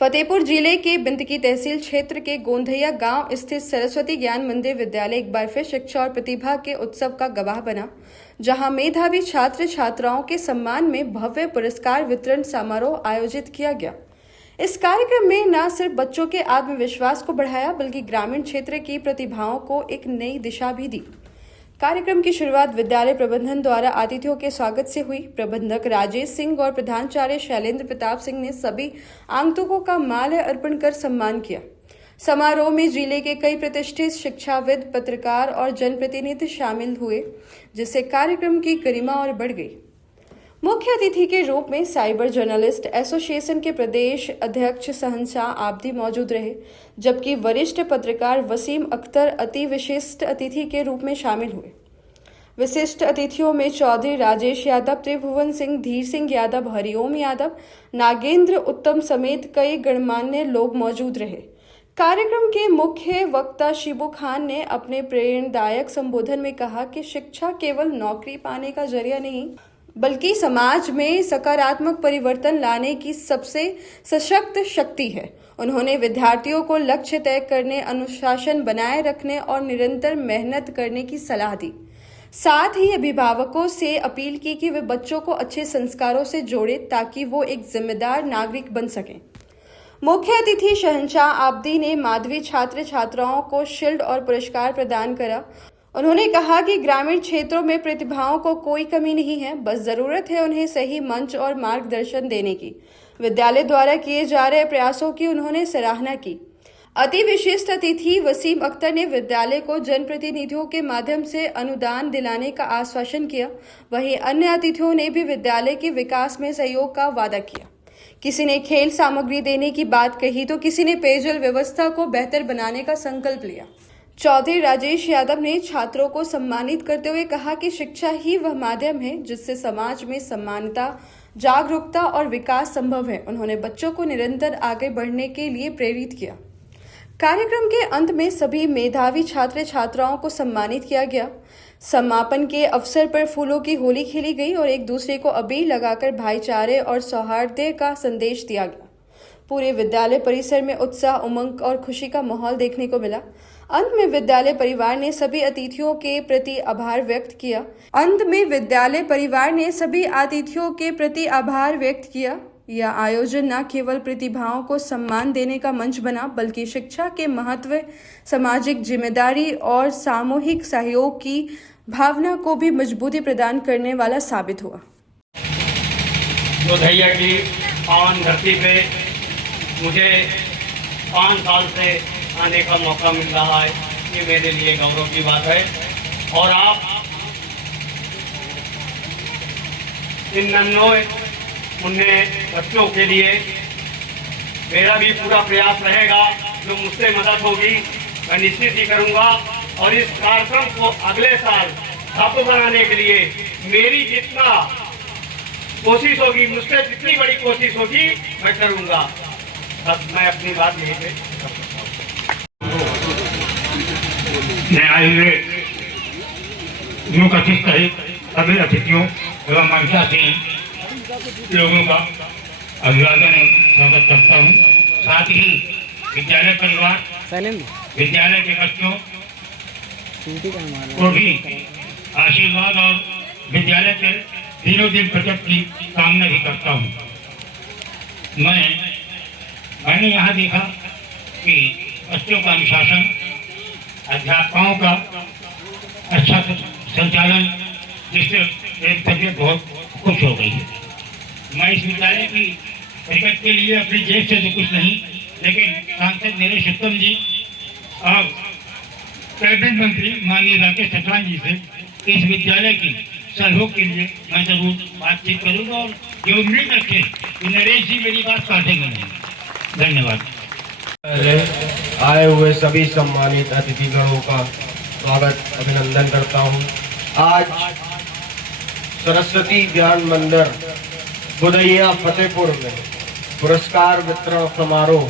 फतेहपुर जिले के बिंदकी तहसील क्षेत्र के गोंधैया गांव स्थित सरस्वती ज्ञान मंदिर विद्यालय एक बार फिर शिक्षा और प्रतिभा के उत्सव का गवाह बना, जहां मेधावी छात्र छात्राओं के सम्मान में भव्य पुरस्कार वितरण समारोह आयोजित किया गया। इस कार्यक्रम में न सिर्फ बच्चों के आत्मविश्वास को बढ़ाया, बल्कि ग्रामीण क्षेत्र की प्रतिभाओं को एक नई दिशा भी दी। कार्यक्रम की शुरुआत विद्यालय प्रबंधन द्वारा अतिथियों के स्वागत से हुई। प्रबंधक राजेश सिंह और प्रधानाचार्य शैलेंद्र प्रताप सिंह ने सभी आगंतुकों का माल्य अर्पण कर सम्मान किया। समारोह में जिले के कई प्रतिष्ठित शिक्षाविद, पत्रकार और जनप्रतिनिधि शामिल हुए, जिससे कार्यक्रम की गरिमा और बढ़ गई। मुख्य अतिथि के रूप में साइबर जर्नलिस्ट एसोसिएशन के प्रदेश अध्यक्ष शहंशाह आब्दी मौजूद रहे, जबकि वरिष्ठ पत्रकार वसीम अख्तर अति विशिष्ट अतिथि के रूप में शामिल हुए। विशिष्ट अतिथियों में चौधरी राजेश यादव, त्रिभुवन सिंह, धीर सिंह यादव, हरिओम यादव, नागेंद्र उत्तम समेत कई गणमान्य लोग मौजूद रहे। कार्यक्रम के मुख्य वक्ता शिबू खान ने अपने प्रेरणादायक संबोधन में कहा कि शिक्षा केवल नौकरी पाने का जरिया नहीं, बल्कि समाज में सकारात्मक परिवर्तन लाने की सबसे सशक्त शक्ति है। उन्होंने विद्यार्थियों को लक्ष्य तय करने, अनुशासन बनाए रखने और निरंतर मेहनत करने की सलाह दी। साथ ही अभिभावकों से अपील की कि वे बच्चों को अच्छे संस्कारों से जोड़ें, ताकि वो एक जिम्मेदार नागरिक बन सकें। मुख्य अतिथि शहंशाह आब्दी ने माध्यमिक छात्र छात्राओं को शील्ड और पुरस्कार प्रदान करा। उन्होंने कहा कि ग्रामीण क्षेत्रों में प्रतिभाओं को कोई कमी नहीं है, बस जरूरत है उन्हें सही मंच और मार्गदर्शन देने की। विद्यालय द्वारा किए जा रहे प्रयासों की उन्होंने सराहना की। अति विशिष्ट अतिथि वसीम अख्तर ने विद्यालय को जनप्रतिनिधियों के माध्यम से अनुदान दिलाने का आश्वासन किया। वहीं अन्य अतिथियों ने भी विद्यालय के विकास में सहयोग का वादा किया। किसी ने खेल सामग्री देने की बात कही, तो किसी ने पेयजल व्यवस्था को बेहतर बनाने का संकल्प लिया। चौधरी राजेश यादव ने छात्रों को सम्मानित करते हुए कहा कि शिक्षा ही वह माध्यम है जिससे समाज में समानता, जागरूकता और विकास संभव है। उन्होंने बच्चों को निरंतर आगे बढ़ने के लिए प्रेरित किया। कार्यक्रम के अंत में सभी मेधावी छात्र छात्राओं को सम्मानित किया गया। समापन के अवसर पर फूलों की होली खेली गई और एक दूसरे को अबीर लगाकर भाईचारे और सौहार्द का संदेश दिया गया। पूरे विद्यालय परिसर में उत्साह, उमंग और खुशी का माहौल देखने को मिला। अंत में विद्यालय परिवार ने सभी अतिथियों के प्रति आभार व्यक्त किया। यह आयोजन न केवल प्रतिभाओं को सम्मान देने का मंच बना, बल्कि शिक्षा के महत्व, सामाजिक जिम्मेदारी और सामूहिक सहयोग की भावना को भी मजबूती प्रदान करने वाला साबित हुआ। गोंधैया की पावन धरती पे मुझे 5 साल से आने का मौका मिल रहा है, ये मेरे लिए गौरव की बात है। और आप इन नन्हे मुन्ने बच्चों के लिए मेरा भी पूरा प्रयास रहेगा। जो मुझसे मदद होगी मैं निश्चित ही करूंगा। और इस कार्यक्रम को अगले साल भव्य बनाने के लिए मेरी जितना कोशिश होगी, मुझसे जितनी बड़ी कोशिश होगी मैं करूंगा। बस मैं अपनी बात यहीं पे आए हुए उपस्थित सभी अतिथियों एवं मंचा से लोगों का अभिवादन एवं स्वागत करता हूँ। साथ ही विद्यालय परिवार, विद्यालय के बच्चों को भी आशीर्वाद और विद्यालय के दिनों दिन प्रगति की कामना भी करता हूँ। मैंने यहाँ देखा कि बच्चों का अनुशासन, अध्यापकों का अच्छा संचालन, जिससे एक तबीयत बहुत खुश हो गई है। मैं इस विद्यालय की प्रगति के लिए अपनी जेब से तो कुछ नहीं, लेकिन सांसद नरेश उत्तम जी और कैबिनेट मंत्री माननीय राकेश सतवान जी से इस विद्यालय की सहयोग के लिए मैं जरूर बातचीत करूँगा और ये उम्मीद रखें कि नरेश जी मेरी बात काटेंगे नहीं। धन्यवाद। आए हुए सभी सम्मानित अतिथिगणों का स्वागत, अभिनंदन करता हूं। आज सरस्वती ज्ञान मंदिर गोंधैया फतेहपुर में पुरस्कार वितरण समारोह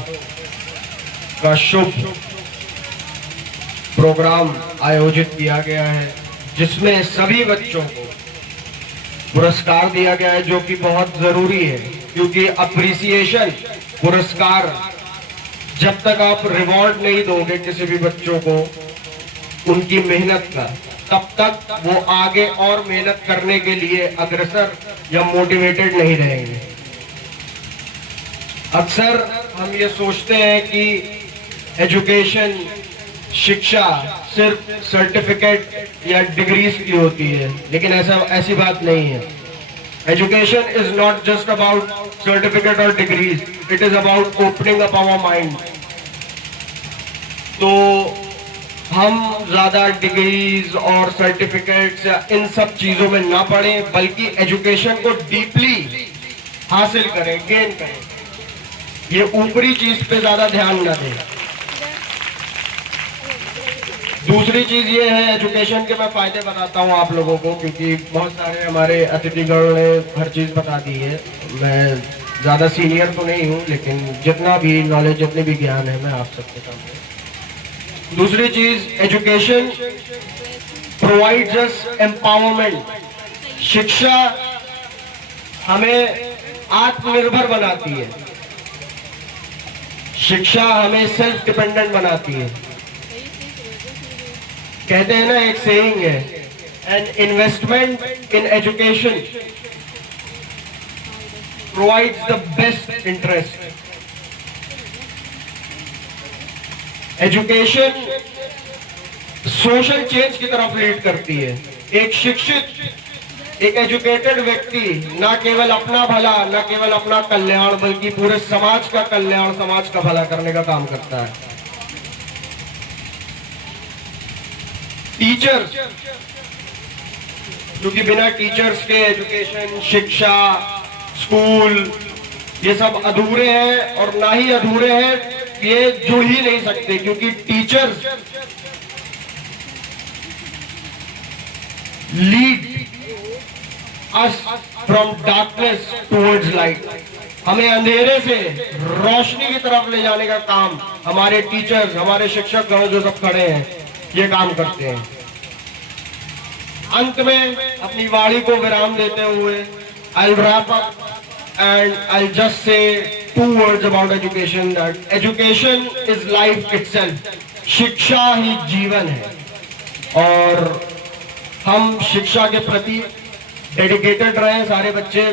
का शुभ प्रोग्राम आयोजित किया गया है, जिसमें सभी बच्चों को पुरस्कार दिया गया है, जो कि बहुत जरूरी है, क्योंकि अप्रिसिएशन पुरस्कार, जब तक आप रिवॉर्ड नहीं दोगे किसी भी बच्चों को उनकी मेहनत का, तब तक वो आगे और मेहनत करने के लिए अग्रसर या मोटिवेटेड नहीं रहेंगे। अक्सर हम ये सोचते हैं कि एजुकेशन, शिक्षा सिर्फ सर्टिफिकेट या डिग्रीज की होती है, लेकिन ऐसी बात नहीं है। Education is not just about certificate और degrees, it is about opening up our mind. तो हम ज्यादा डिग्रीज और सर्टिफिकेट्स या इन सब चीजों में ना पड़ें, बल्कि एजुकेशन को डीपली हासिल करें, गेन करें। ये ऊपरी चीज पे ज्यादा ध्यान न दें। दूसरी चीज ये है, एजुकेशन के मैं फायदे बताता हूँ आप लोगों को, क्योंकि बहुत सारे हमारे अतिथिगण ने हर चीज बता दी है। मैं ज्यादा सीनियर तो नहीं हूँ, लेकिन जितना भी नॉलेज, जितने भी ज्ञान है, मैं आप सबके सामने। दूसरी चीज, एजुकेशन प्रोवाइड्स अस एम्पावरमेंट। शिक्षा हमें आत्मनिर्भर बनाती है, शिक्षा हमें सेल्फ डिपेंडेंट बनाती है। कहते हैं ना, एक सेइंग है, an investment in education provides the best interest. Education social change की तरफ लीड करती है। एक शिक्षित, एक एजुकेटेड व्यक्ति ना केवल अपना भला, ना केवल अपना कल्याण, बल्कि पूरे समाज का कल्याण, समाज का भला करने का काम करता है। टीचर्स, क्योंकि बिना टीचर्स के एजुकेशन, शिक्षा, स्कूल ये सब अधूरे हैं, और ना ही अधूरे हैं, ये जुड़ ही नहीं सकते, क्योंकि teachers lead us from darkness towards light. हमें अंधेरे से रोशनी की तरफ ले जाने का काम हमारे टीचर्स, हमारे शिक्षक गण जो सब खड़े हैं, ये काम करते हैं। अंत में अपनी वाणी को विराम देते हुए, I'll wrap up and I'll just say 2 words about education, that education is life itself. शिक्षा ही जीवन है, और हम शिक्षा के प्रति डेडिकेटेड रहे। सारे बच्चे,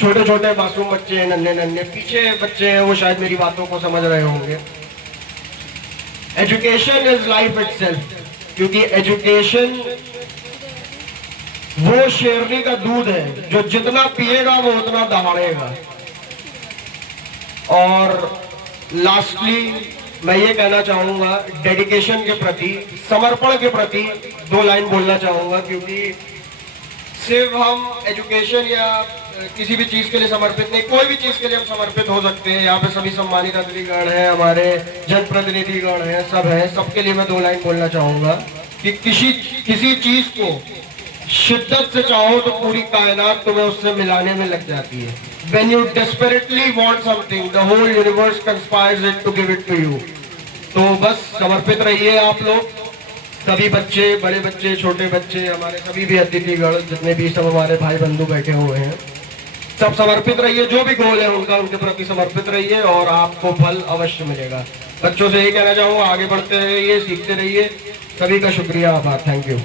छोटे छोटे मासूम बच्चे हैं, नन्हे नन्हे पीछे बच्चे हैं, वो शायद मेरी बातों को समझ रहे होंगे। एजुकेशन इज लाइफ इटसेल्फ, क्योंकि एजुकेशन वो शेरनी का दूध है जो जितना पिएगा वो उतना दहाड़ेगा। और लास्टली मैं ये कहना चाहूंगा, डेडिकेशन के प्रति, समर्पण के प्रति 2 लाइन बोलना चाहूंगा, क्योंकि सिर्फ हम एजुकेशन या किसी भी चीज के लिए समर्पित नहीं, कोई भी चीज के लिए हम समर्पित हो सकते हैं। यहाँ पे सभी सम्मानित अतिथिगण हैं, हमारे जनप्रतिनिधिगण हैं, सब हैं। सबके लिए मैं 2 लाइन बोलना चाहूंगा कि किसी चीज को शिद्दत से चाहो तो पूरी कायनात तुम्हें उससे मिलाने में लग जाती है। When you desperately want something, the whole universe conspires it to give it to you. तो बस समर्पित रहिए आप लोग, सभी बच्चे, बड़े बच्चे, छोटे बच्चे, हमारे सभी भी अतिथिगण, जितने भी सब हमारे भाई बंधु बैठे हुए हैं, सब समर्पित रहिए। जो भी गोल है उनका, उनके प्रति समर्पित रहिए, और आपको फल अवश्य मिलेगा। बच्चों से यही कहना चाहूंगा, आगे बढ़ते रहिए, सीखते रहिए। सभी का शुक्रिया, आभार, थैंक यू।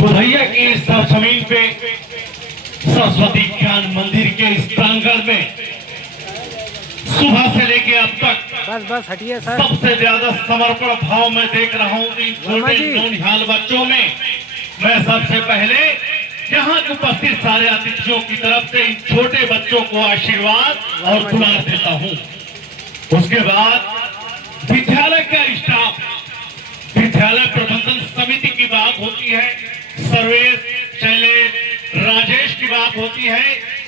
बुधैया की इस सरजमीन पे, सरस्वती ज्ञान मंदिर के इस प्रांगण में सुबह से लेके अब तक बस हटिए सर। सबसे ज्यादा समर्पण भाव मैं देख रहा हूँ इन छोटे नौनिहाल बच्चों में। मैं सबसे पहले यहाँ उपस्थित सारे अतिथियों की तरफ से इन छोटे बच्चों को आशीर्वाद और दुलार देता हूँ। उसके बाद विद्यालय का स्टाफ, विद्यालय प्रबंधन समिति की बात होती है, सर्वेश, शैलेश, राजेश की बात होती है,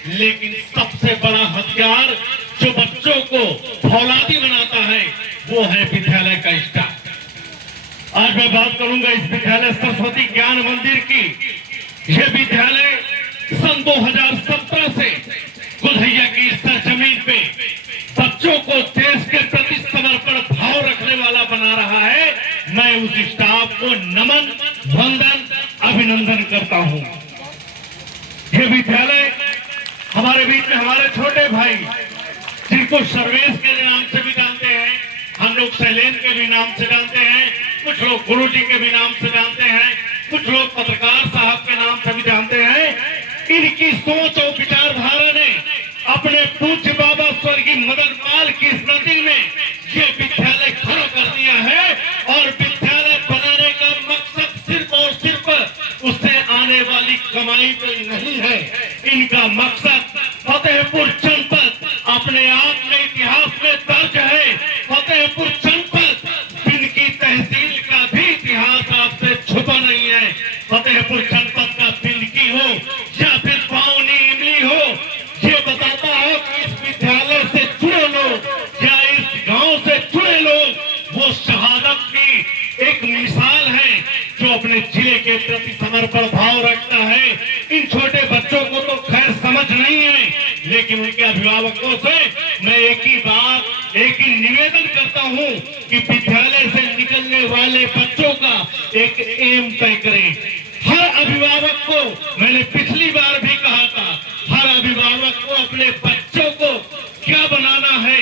लेकिन सबसे बड़ा हथियार जो बच्चों को फौलादी बनाता है वो है विद्यालय का स्टाफ। आज मैं बात करूंगा इस विद्यालय सरस्वती ज्ञान मंदिर की। यह विद्यालय सन 2017 से बुधैया की इस सरजमीन पे बच्चों को देश के प्रति समर्पण भाव रखने वाला बना रहा है। मैं उस स्टाफ को नमन, वंदन, अभिनंदन करता हूं। यह विद्यालय हमारे बीच में हमारे छोटे भाई इनको सर्वेश के नाम से भी जानते हैं, हम लोग शैलेन के भी नाम से जानते हैं, कुछ लोग गुरु जी के भी नाम से जानते हैं, कुछ लोग पत्रकार साहब के नाम से भी जानते हैं। इनकी सोच और विचारधारा ने अपने पूज्य बाबा स्वर्गीय मदन पाल की स्मृति में ये विद्यालय खड़ा कर दिया है। और विद्यालय बनाने का मकसद सिर्फ और सिर्फ उससे आने वाली कमाई में नहीं है। इनका मकसद फतेहपुर जनपद अपने आप में इतिहास में दर्ज है। फतेहपुर जनपद बिनकी तहसील का भी इतिहास आपसे छुपा नहीं है। फतेहपुर जनपद का बिनकी हो या फिर पावनी इमली हो, ये बताता है कि इस विद्यालय से जुड़े लोग या इस गांव से जुड़े लोग वो शहादत की एक मिसाल है जो अपने जिले के प्रति समर्पण भाव रखता है। इन छोटे बच्चों को तो खैर समझ नहीं है, लेकिन उनके अभिभावकों से मैं एक ही निवेदन करता हूं कि विद्यालय से निकलने वाले बच्चों का एक एम तय करें। हर अभिभावक को, मैंने पिछली बार भी कहा था, हर अभिभावक को अपने बच्चों को क्या बनाना है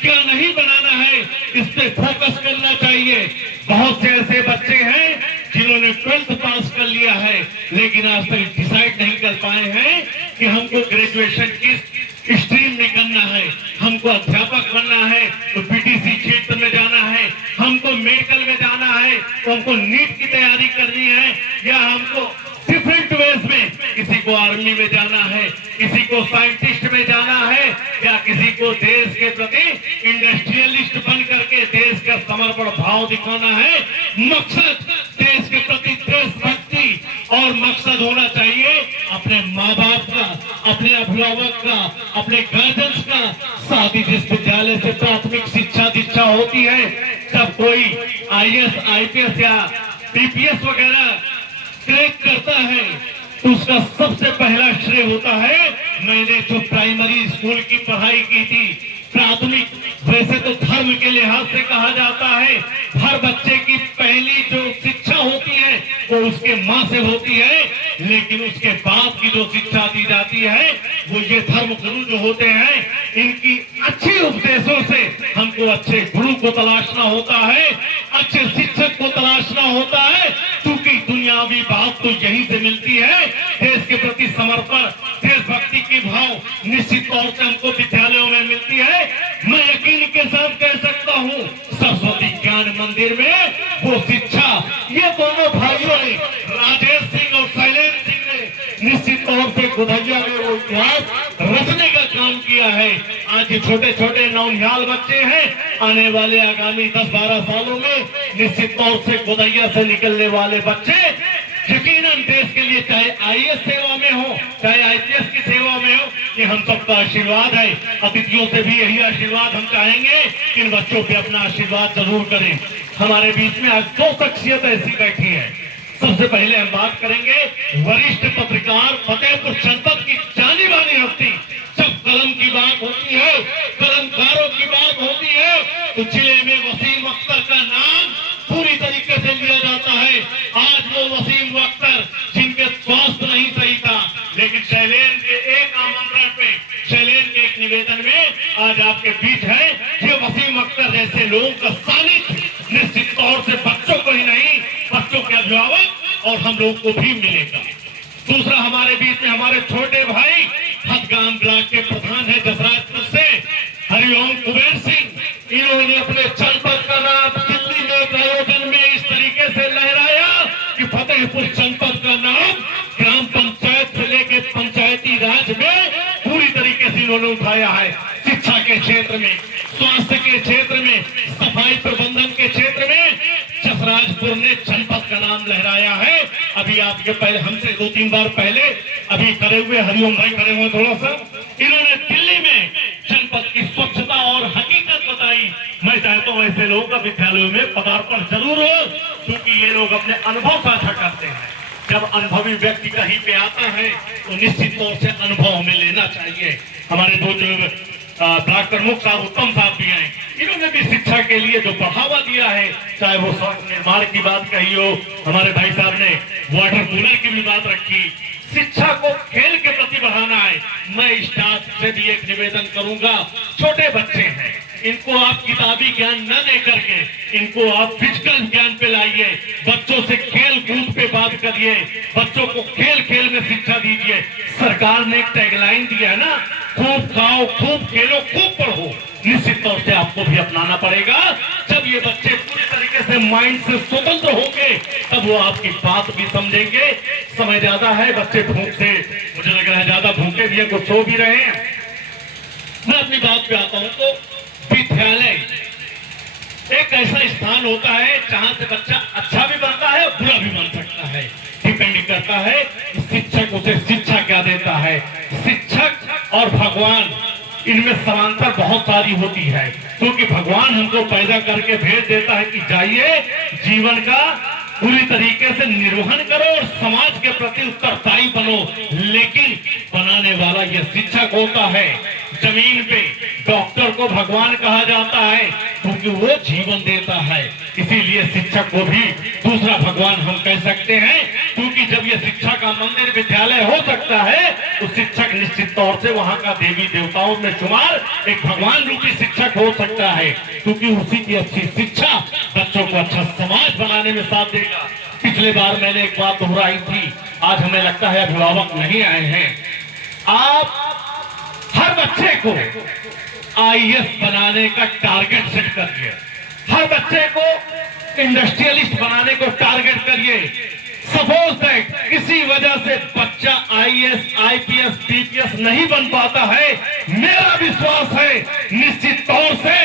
क्या नहीं बनाना है इस पे फोकस करना चाहिए। बहुत से ऐसे बच्चे हैं जिन्होंने 12th पास कर लिया है, लेकिन आज तक डिसाइड नहीं कर पाए हैं कि हमको ग्रेजुएशन किस स्ट्रीम में करना है। हमको अध्यापक बनना है तो बीटीसी क्षेत्र में जाना है, हमको मेडिकल में जाना है तो हमको नीट की तैयारी करनी है, या हमको डिफरेंट वेज में किसी को आर्मी में जाना है, किसी को साइंटिस्ट में जाना है, या किसी को देश के प्रति इंडस्ट्रियलिस्ट बन करके देश का समर्पण भाव दिखाना है। मकसद देश के प्रति देशभक्ति और मकसद होना चाहिए अपने माँ बाप का, अपने अभिभावक का, अपने गार्जियंस का। साथ ही जिस विद्यालय से प्राथमिक शिक्षा दीक्षा होती है, जब कोई IAS IPS या PPS वगैरह क्रैक करता है तो उसका सबसे पहला श्रेय होता है मैंने जो प्राइमरी स्कूल की पढ़ाई की थी। प्राथमिक वैसे तो धर्म के लिहाज से कहा जाता है हर बच्चे की पहली जो शिक्षा होती है वो उसके माँ से होती है, लेकिन उसके बाद की जो शिक्षा दी जाती है वो ये धर्म गुरु जो होते हैं, इनकी अच्छे उपदेशों से हमको अच्छे गुरु को तलाशना होता है, अच्छे शिक्षक को तलाशना होता है, क्योंकि दुनियावी बात तो यहीं से मिलती है। देश के प्रति समर्पण, देशभक्ति की भाव निश्चित तौर से हमको विद्यालयों में मिलती है। मैं यकीन के साथ कह सकता हूँ सरस्वती ज्ञान मंदिर में वो शिक्षा ये दोनों भाइयों ने, राजेश सिंह और शैलेन सिंह ने निश्चित तौर से गोधैया में वो इतिहास रचने का काम किया है। आज ये छोटे छोटे नौनिहाल बच्चे हैं, आने वाले आगामी 10-12 सालों में निश्चित तौर से गोधैया से निकलने वाले बच्चे यकीनन देश के लिए, चाहे IAS सेवा में हो चाहे IPS की सेवा में हो, ये हम सबका आशीर्वाद है। अतिथियों से भी यही आशीर्वाद हम चाहेंगे कि इन बच्चों पे अपना आशीर्वाद जरूर करें। हमारे बीच में आज 2 शख्सियत ऐसी बैठी है। सबसे पहले हम बात करेंगे वरिष्ठ पत्रकार फतेहपुर जनपद की जानी मानी हस्ती। जब कलम की बात होती है, कलमकारों की बात होती है, तो जिले में वसीम अख्तर का नाम पूरी तरीके से लिया जाता है। आज वो वसीम अख्तर जिनके स्वास्थ्य नहीं सही था, लेकिन शैलेन के एक आमंत्रण पे, शैलेन के एक निवेदन में आज आपके बीच है। ये वसीम अख्तर जैसे लोगों का सानिध्य निश्चित तौर से बच्चों को ही नहीं, बच्चों के अभिभावक और हम लोग को भी मिलेगा। दूसरा हमारे बीच में हमारे छोटे भाई हथगाम ब्लॉक के प्रधान है जसराजपुर से हरिओम कुबेर सिंह। इन्होंने अपने जनपद का नाम दिल्ली में एक आयोजन में इस तरीके से लहराया कि फतेहपुर जनपद का नाम ग्राम पंचायत से लेकर पंचायती राज में पूरी तरीके से इन्होंने उठाया है। शिक्षा के क्षेत्र में, स्वास्थ्य के क्षेत्र में, सफाई प्रबंधन के क्षेत्र में जसराजपुर ने जनपद का नाम लहराया है। अभी आपके पहले हमसे 2-3 बार पहले अभी करे हुए हरिओम भाई खड़े हुए थोड़ा सा, इन्होंने दिल्ली में जनपद की स्वच्छता और हकीकत बताई। मैं चाहता हूँ ऐसे लोगों का विद्यालयों में पदार्पण जरूर हो, क्योंकि ये लोग अपने अनुभव साझा करते हैं। जब अनुभवी व्यक्ति कहीं पे आता है तो निश्चित तौर से अनुभव हमें लेना चाहिए। हमारे 2 जो ब्लॉक प्रमुख साहब उत्तम साहब भी हैं, इन्होंने भी शिक्षा के लिए जो बढ़ावा दिया है, चाहे वो सड़क निर्माण की बात कही हो, हमारे भाई साहब ने वाटर कूलर की भी बात रखी, शिक्षा को खेल के प्रति बढ़ाना है। मैं स्टाफ से भी एक निवेदन करूंगा, छोटे बच्चे हैं, इनको आप किताबी ज्ञान न दे करके इनको आप फिजिकल ज्ञान पे लाइए, बच्चों से खेल कूद पे बात करिए, बच्चों को खेल खेल में शिक्षा दीजिए। सरकार ने एक टैगलाइन दिया है ना, खूब खाओ, खूब खेलो, खूब पढ़ो। निश्चित तौर से आपको भी अपनाना पड़ेगा। जब ये बच्चे पूरी तरीके से माइंड से स्वतंत्र होंगे तब वो आपकी बात भी समझेंगे। समय ज्यादा है, बच्चे भूख से मुझे लग रहा है ज्यादा भूखे भी हैं, कुछ सो भी रहे हैं। मैं अपनी बात पे आता हूं तो विद्यालय एक ऐसा स्थान होता है जहां से बच्चा अच्छा भी बनता है और बुरा भी बन सकता है। डिपेंड करता है कि शिक्षक उसे शिक्षा क्या देता है। शिक्षक और भगवान इनमें समानता बहुत सारी होती है, क्योंकि भगवान हमको पैदा करके भेज देता है कि जाइए जीवन का पूरी तरीके से निर्वहन करो और समाज के प्रति उत्तरदायी बनो, लेकिन बनाने वाला यह शिक्षक होता है। जमीन पे डॉक्टर को भगवान कहा जाता है क्योंकि वो जीवन देता है, इसीलिए शिक्षक को भी दूसरा भगवान हम कह सकते हैं। क्योंकि जब ये शिक्षा का मंदिर विद्यालय हो सकता है तो शिक्षक निश्चित तौर से वहां का देवी देवताओं में शुमार एक भगवान रूपी शिक्षक हो सकता है, क्योंकि उसी की अच्छी शिक्षा बच्चों को अच्छा समाज बनाने में साथ देगा। पिछले बार मैंने एक बात दोहराई थी, आज हमें लगता है अभिभावक नहीं आए हैं। आप हर बच्चे को आईएएस बनाने का टारगेट सेट करिए, हर बच्चे को इंडस्ट्रियलिस्ट बनाने को टारगेट करिए। सपोज दैट किसी वजह से बच्चा आईएएस, आईपीएस, बीपीएस नहीं बन पाता है, मेरा विश्वास है निश्चित तौर से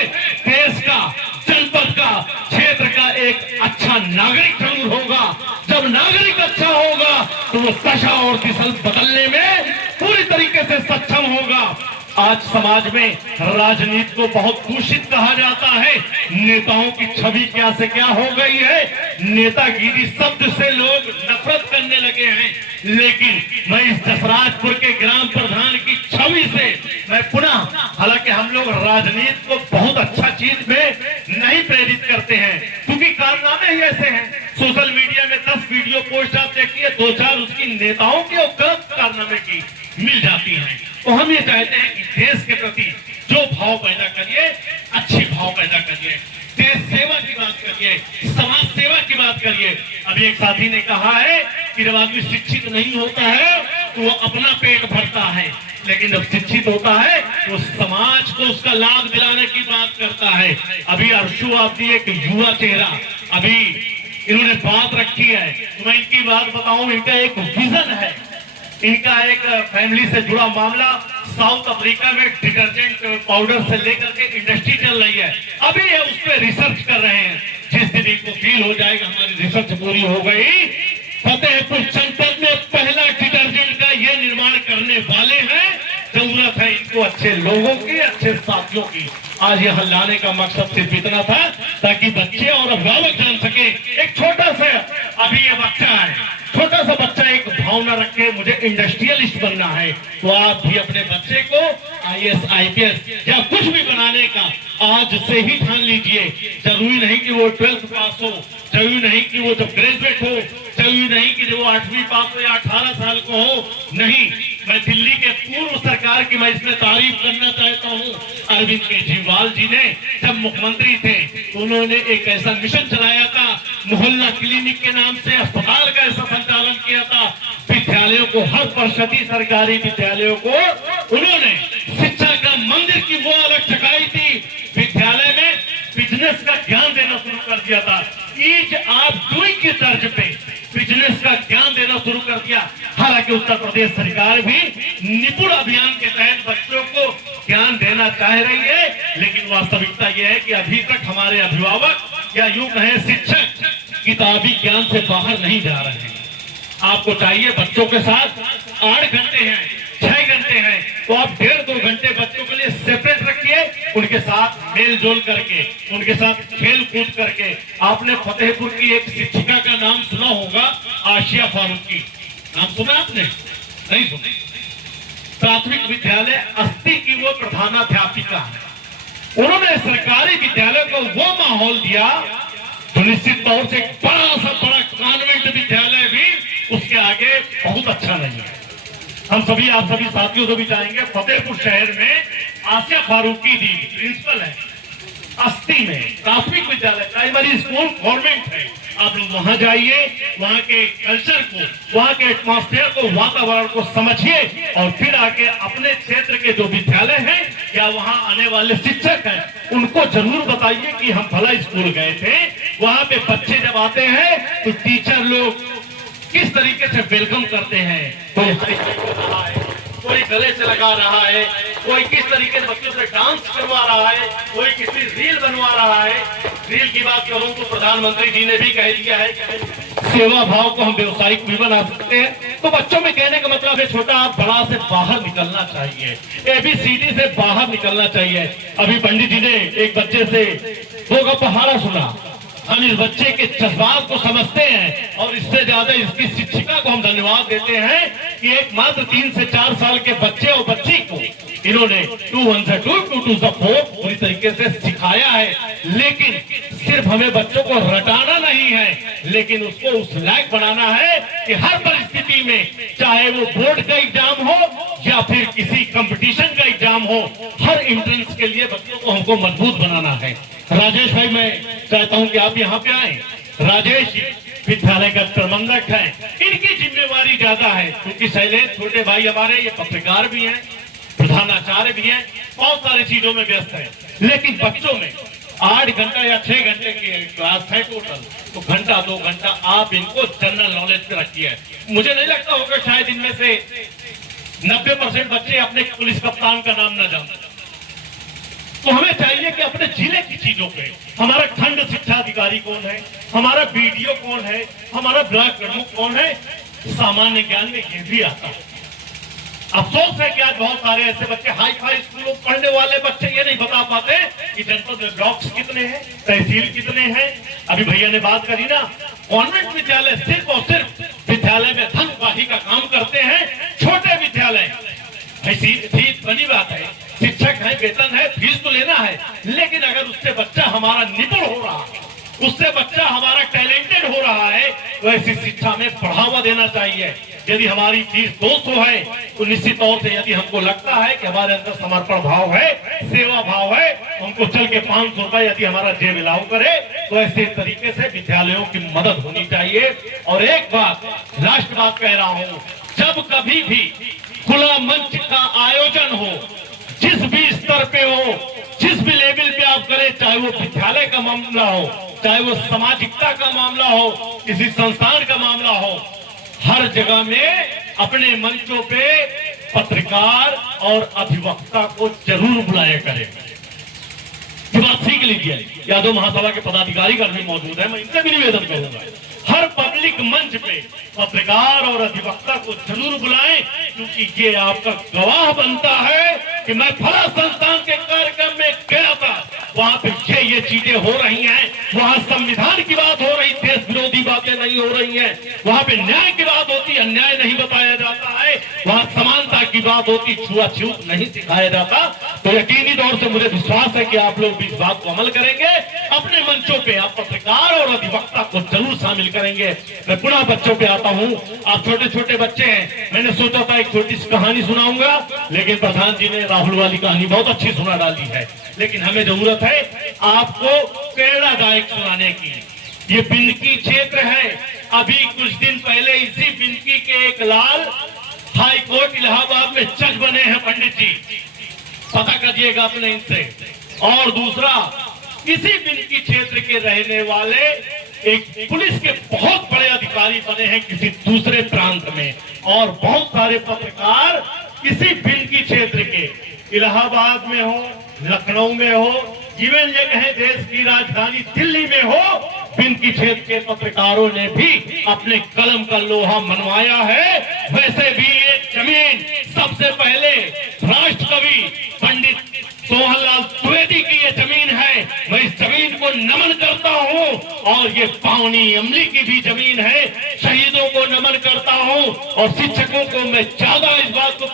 देश का, जनपद का, क्षेत्र का एक अच्छा नागरिक जरूर होगा। जब नागरिक अच्छा होगा तो वो दशा और दिशा बदलने में पूरी तरीके से सक्षम होगा। आज समाज में राजनीति को बहुत दूषित कहा जाता है, नेताओं की छवि क्या से क्या हो गई है, नेतागिरी शब्द से लोग नफरत करने लगे हैं। लेकिन मैं इस जसराजपुर के ग्राम प्रधान की छवि से मैं पुनः, हालांकि हम लोग राजनीति को बहुत अच्छा चीज में नहीं प्रेरित करते हैं क्योंकि कारनामे ही ऐसे हैं। सोशल मीडिया में 10 वीडियो पोस्ट आप देखिए, 2-4 उसकी नेताओं की और गलत कारनामे की मिल जाती हैं। तो हम ये चाहते हैं कि देश के प्रति जो भाव पैदा करिए, अच्छे भाव पैदा करिए, देश सेवा की बात करिए, समाज सेवा की बात करिए। अभी एक साथी ने कहा है कि जब आदमी शिक्षित नहीं होता है तो वो अपना पेट भरता है, लेकिन जब शिक्षित होता है तो समाज को उसका लाभ दिलाने की बात करता है। अभी अर्शु आपकी एक युवा चेहरा, अभी इन्होंने बात रखी है, तो मैं इनकी बात बताऊं, इनका एक विजन है, इनका एक फैमिली से जुड़ा मामला। साउथ अफ्रीका में डिटर्जेंट पाउडर से लेकर के इंडस्ट्री चल रही है, अभी ये उस पर रिसर्च कर रहे हैं। जिस दिन इनको फील हो जाएगा हमारी रिसर्च पूरी हो गई, फतेहपुर जनपद में पहला डिटर्जेंट का ये निर्माण करने वाले हैं। जरूरत है इनको अच्छे लोगों की, अच्छे साथियों की। आज यहाँ लाने का मकसद सिर्फ इतना था ताकि बच्चे और अभिभावक जान सके। एक छोटा सा अभी ये बच्चा है, छोटा सा बच्चा एक भावना रखे मुझे इंडस्ट्रियलिस्ट बनना है, तो आप भी अपने बच्चे को आईएएस, आईपीएस या कुछ भी बनाने का आज से ही ठान लीजिए। जरूरी नहीं कि वो 12th पास हो, जरूरी नहीं कि वो जब ग्रेजुएट हो, जरूरी नहीं कि जब वो 8वीं पास हो या 18 साल को हो। नहीं, मैं दिल्ली के पूर्व सरकार की मैं इसमें तारीफ करना चाहता हूँ। अरविंद केजरीवाल जी ने जब मुख्यमंत्री थे तो उन्होंने एक ऐसा मिशन चलाया था, मोहल्ला क्लिनिक के नाम से अस्पताल का ऐसा संचालन किया था। विद्यालयों को, हर परिषदीय सरकारी विद्यालयों को उन्होंने शिक्षा का मंदिर की वो अलग जगाई थी। विद्यालय में बिजनेस का ज्ञान देना शुरू कर दिया था। ईज ऑफ डूइंग की तर्ज पे बिजनेस का ज्ञान देना शुरू कर दिया। हालांकि उत्तर प्रदेश सरकार भी निपुण अभियान के तहत बच्चों को ज्ञान देना चाह रही है, लेकिन वास्तविकता यह है कि अभी तक हमारे अभिभावक या यूं कहें शिक्षक किताबी ज्ञान से बाहर नहीं जा रहे हैं। आपको चाहिए बच्चों के साथ 8 घंटे हैं, 6 घंटे हैं, तो आप 1.5-2 घंटे बच्चों के लिए सेपरेट रखिए, उनके साथ मेल जोल करके, उनके साथ खेल कूद करके। आपने फतेहपुर की एक शिक्षिका का नाम सुना होगा, आशिया फारूकी, नाम सुना आपने? नहीं सुना? प्राथमिक विद्यालय अस्ती की वो प्रधानाध्यापिका है। उन्होंने सरकारी विद्यालय को वो माहौल दिया तो निश्चित तौर से बड़ा सा बड़ा कॉन्वेंट विद्यालय भी उसके आगे बहुत अच्छा नहीं है। हम सभी आप सभी साथियों से भी चाहेंगे, फतेहपुर शहर में आसिया फारूकी जी प्रिंसिपल है, अस्ती में प्राथमिक विद्यालय प्राइमरी स्कूल गवर्नमेंट है। आप लोग वहां जाइए, वहां के कल्चर को, वहां के एटमॉस्फेयर को, वातावरण को समझिए और फिर आके अपने क्षेत्र के जो विद्यालय हैं या वहां आने वाले शिक्षक हैं उनको जरूर बताइए कि हम भला स्कूल गए थे। वहां पे बच्चे जब आते हैं तो टीचर लोग किस तरीके से वेलकम करते हैं, कोई हाई फाई कर रहा है, कोई गले से लगा रहा है, कोई किस तरीके से बच्चों से डांस करवा रहा है, कोई किसी रील बनवा रहा है। रील की बात करूं तो प्रधानमंत्री जी ने भी कह दिया है कि सेवा भाव को हम व्यवसायिक भी बना सकते हैं। तो बच्चों में कहने का मतलब है छोटा आप बड़ा से बाहर निकलना चाहिए, ABCD से बाहर निकलना चाहिए। अभी पंडित जी ने एक बच्चे से 2 का पहाड़ा सुना, हम इस बच्चे के जज्बात को समझते हैं और इससे ज्यादा इसकी शिक्षिका को हम धन्यवाद देते हैं कि एक मात्र 3 से 4 साल के बच्चे और बच्ची को इन्होंने 2 1 से 2 2 2 से 4 पूरी तरीके से सिखाया है। लेकिन सिर्फ हमें बच्चों को रटाना नहीं है, लेकिन उसको उस लायक बनाना है कि हर परिस्थिति में, चाहे वो बोर्ड का एग्जाम हो या फिर किसी कंपटीशन का एग्जाम हो, हर एंट्रेंस के लिए बच्चों को हमको मजबूत बनाना है। राजेश भाई, मैं चाहता हूं कि आप यहाँ पे आए। राजेश विद्यालय का प्रबंधक है, इनकी जिम्मेवारी ज्यादा है क्योंकि शैलेश छोटे भाई हमारे ये पत्रकार भी हैं, प्रधानाचार्य भी हैं, बहुत सारी चीजों में व्यस्त है। लेकिन बच्चों में 8 घंटा या 6 घंटे की क्लास है टोटल, तो घंटा 2 घंटा आप इनको जनरल नॉलेज पे रखिए। मुझे नहीं लगता होगा शायद इनमें से 90% बच्चे अपने पुलिस कप्तान का नाम न जानते। तो हमें चाहिए कि अपने जिले की चीजों पे, हमारा खंड शिक्षा अधिकारी कौन है, हमारा BDO कौन है, हमारा ब्लॉक प्रमुख कौन है, सामान्य ज्ञान में ये भी आता है। अफसोस है कि आज बहुत सारे ऐसे बच्चे हाई फाई स्कूलों पढ़ने वाले बच्चे ये नहीं बता पाते कि जनपद में ब्लॉक्स कितने हैं, तहसील कितने हैं। अभी भैया ने बात करी ना, कॉन्वेंट विद्यालय सिर्फ और सिर्फ विद्यालय में धनवाही का काम करते हैं। छोटे विद्यालय फीस बनी बात है, शिक्षक है, वेतन है, फीस तो लेना है, लेकिन अगर उससे बच्चा हमारा निपुण हो रहा है, उससे बच्चा हमारा टैलेंटेड हो रहा है, तो ऐसी शिक्षा में बढ़ावा देना चाहिए। यदि हमारी फीस 200 है तो निश्चित तौर से यदि हमको लगता है कि हमारे अंदर समर्पण भाव है, सेवा भाव है, हमको चल के 500 रुपए यदि हमारा जेब अलाउ करे तो ऐसे तरीके से विद्यालयों की मदद होनी चाहिए। और एक बात, लास्ट बात कह रहा हूँ, जब कभी भी खुला मंच का आयोजन हो, जिस भी स्तर पे हो, जिस भी लेवल पे आप करें, चाहे वो विद्यालय का मामला हो, चाहे वो सामाजिकता का मामला हो, किसी संस्थान का मामला हो, हर जगह में अपने मंचों पे पत्रकार और अधिवक्ता को जरूर बुलाया करें। ये बात सीख लीजिए। यादव महासभा के पदाधिकारी घर में मौजूद है, मैं इनसे भी निवेदन करूंगा, हर पब्लिक मंच पे पत्रकार और अधिवक्ता को जरूर बुलाएं, क्योंकि ये आपका गवाह बनता है कि मैं फला संस्थान के कार्यक्रम में गया था, वहां पे ये चीजें हो रही हैं, वहां संविधान की बात हो रही, देश विरोधी बातें नहीं हो रही हैं, वहां पे न्याय की बात होती, अन्याय नहीं बताया जाता है, वहां समानता की बात होती, छुआछूत नहीं सिखाया जाता। तो यकीनी तौर से मुझे विश्वास है कि आप लोग भी इस बात को अमल करेंगे। अपने मंचों पे आप पत्रकार और अधिवक्ता को जरूर शामिल करेंगे। मैं पुनः बच्चों पे आता हूँ, आप छोटे छोटे बच्चे हैं, मैंने सोचा था एक छोटी सी कहानी सुनाऊंगा, लेकिन प्रधान जी ने राहुल वाली कहानी बहुत अच्छी सुना डाली है। लेकिन हमें जरूरत है आपको प्रेरणादायक सुनाने की। ये बिंदकी क्षेत्र है, अभी कुछ दिन पहले इसी बिंदकी के एक लाल हाई कोर्ट इलाहाबाद में जज बने हैं पंडित जी, पता करिएगा अपने इनसे। और दूसरा, इसी बिंदकी क्षेत्र के रहने वाले एक पुलिस के बहुत बड़े अधिकारी बने हैं किसी दूसरे प्रांत में, और बहुत सारे पत्रकार इसी बिंदकी क्षेत्र के, इलाहाबाद में हो, लखनऊ में हो, इवन ये कहें देश की राजधानी दिल्ली में हो, बिंदकी क्षेत्र के पत्रकारों ने भी अपने कलम का लोहा मनवाया है। वैसे भी ये जमीन सबसे पहले राष्ट्र कवि पंडित सोहनलाल द्विवेदी की ये जमीन है। मैं इस जमीन को नमन करता हूँ, और ये पावनी अमली की भी जमीन है। शहीदों को नमन करता हूँ, और शिक्षकों को मैं ज्यादा इस बात को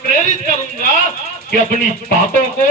प्रेरित करूंगा कि अपनी बातों को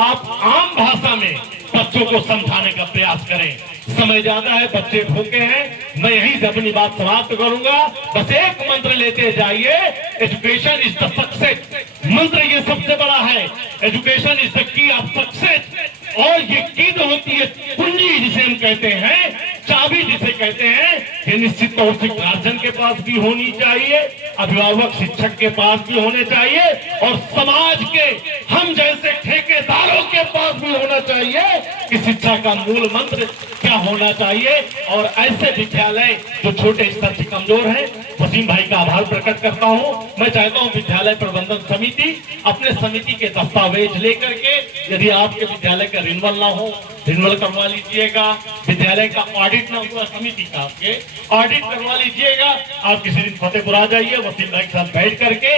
आप आम भाषा में बच्चों को समझाने का प्रयास करें। समय ज्यादा है, बच्चे भूखे हैं। मैं यहीं से अपनी बात समाप्त करूंगा। बस एक मंत्र लेते जाइए, एजुकेशन इज द सक्सेस। मंत्र ये सबसे बड़ा है, education is the key of success. और ये की जो होती है कुंजी जिसे हम कहते हैं, चाबी जिसे कहते हैं, ये निश्चित तौर से गार्जियन के पास भी होनी चाहिए, अभिभावक शिक्षक के पास भी होने चाहिए, और समाज के हम जैसे ठेकेदारों के पास भी होना चाहिए कि शिक्षा का मूल मंत्र क्या होना चाहिए। और ऐसे विद्यालय जो छोटे स्तर से कमजोर हैं, वसीम भाई का आभार प्रकट करता हूं। मैं चाहता हूं विद्यालय प्रबंधन समिति अपने समिति के दस्तावेज लेकर के, यदि आपके विद्यालय का रिन्यूअल ना हो, रिन्यूअल करवा लीजिएगा। विद्यालय का ऑडिट ना हुआ समिति का, आपके ऑडिट करवा लीजिएगा। आप किसी दिन फतेहपुर आ जाइए, वसीम भाई के साथ बैठ करके।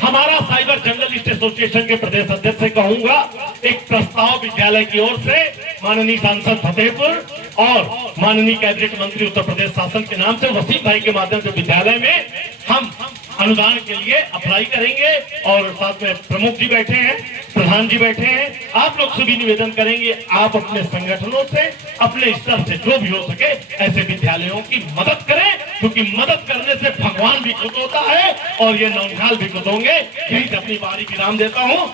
हमारा साइबर जर्नलिस्ट एसोसिएशन के प्रदेश अध्यक्ष से कहूंगा, एक प्रस्ताव विद्यालय की ओर से माननीय सांसद फतेहपुर और माननीय कैबिनेट मंत्री उत्तर प्रदेश शासन के नाम से वसीम भाई के माध्यम से विद्यालय में हम अनुदान के लिए अप्लाई करेंगे। और साथ में प्रमुख जी बैठे हैं, प्रधान जी बैठे हैं। आप लोग से भी निवेदन करेंगे, आप अपने संगठनों से, अपने स्तर से जो भी हो सके ऐसे विद्यालयों की मदद करें, क्योंकि मदद करने से भगवान भी खुश होता है और ये नौनिहाल भी खुश होंगे। यही से अपनी बारी विराम देता हूँ।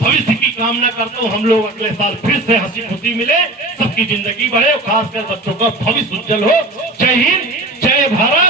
भविष्य की कामना करता हूँ हम लोग अगले साल फिर से हंसी खुशी मिले, सबकी जिंदगी बढ़े और खासकर बच्चों का भविष्य उज्जवल हो। जय हिंद, जय भारत।